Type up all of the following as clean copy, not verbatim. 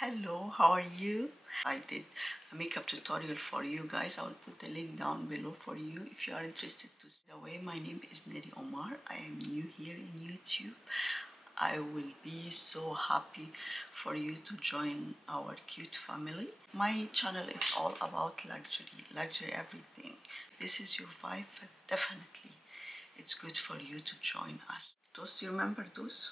Hello, how are you? I did a makeup tutorial for you guys. I will put the link down below for you if you are interested to see. Away, my name is Neri Omar. I am new here in YouTube. I will be so happy for you to join our cute family. My channel is all about luxury everything. This is your vibe, definitely it's good for you to join us. Those, you remember those?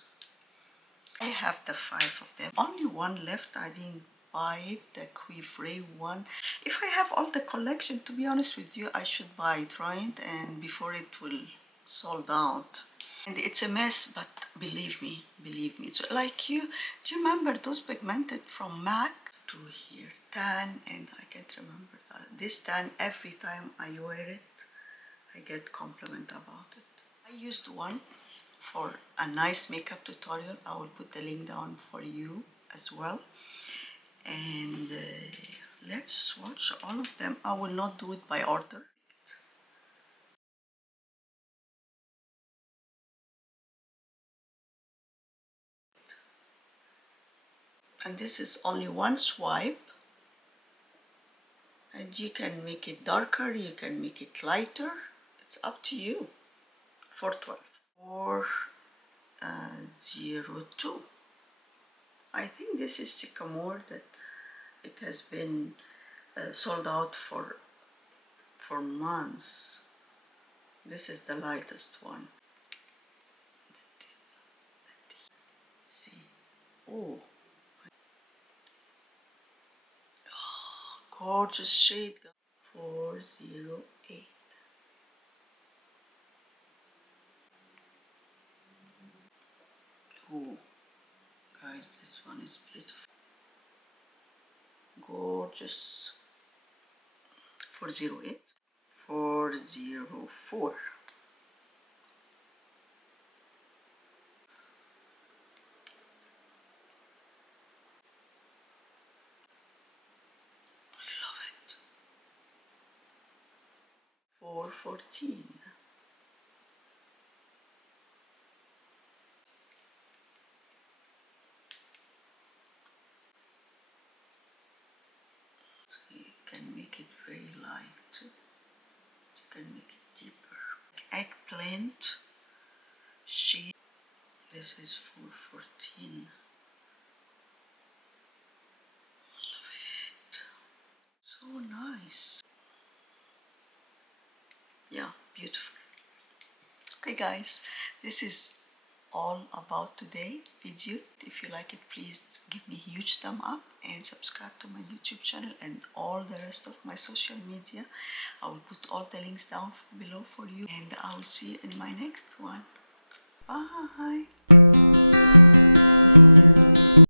I have the 5 of them. Only one left. I didn't buy it, the Cuivré one. If I have all the collection, to be honest with you, I should buy it, right? And before it will sold out. And it's a mess, but believe me. So like you, do you remember those pigmented from MAC to here? Tan, and I can't remember that. This tan, every time I wear it, I get compliment about it. I used one for a nice makeup tutorial. I will put the link down for you as well. And let's swatch all of them. I will not do it by order. And this is only one swipe. And you can make it darker, you can make it lighter. It's up to you. 412. 402. I think this is Sycamore that it has been sold out for months. This is the lightest one. See. Oh, gorgeous shade. 408. Oh, guys, this one is beautiful. Gorgeous. 408. 404. I love it. 414. So you can make it very light. You can make it deeper. Eggplant shade. This is 414. Love it. So nice. Yeah, beautiful. Okay guys, this is all about today video. If you like it, please give me a huge thumb up and subscribe to my YouTube channel and all the rest of my social media. I will put all the links down below for you, and I will see you in my next one. Bye.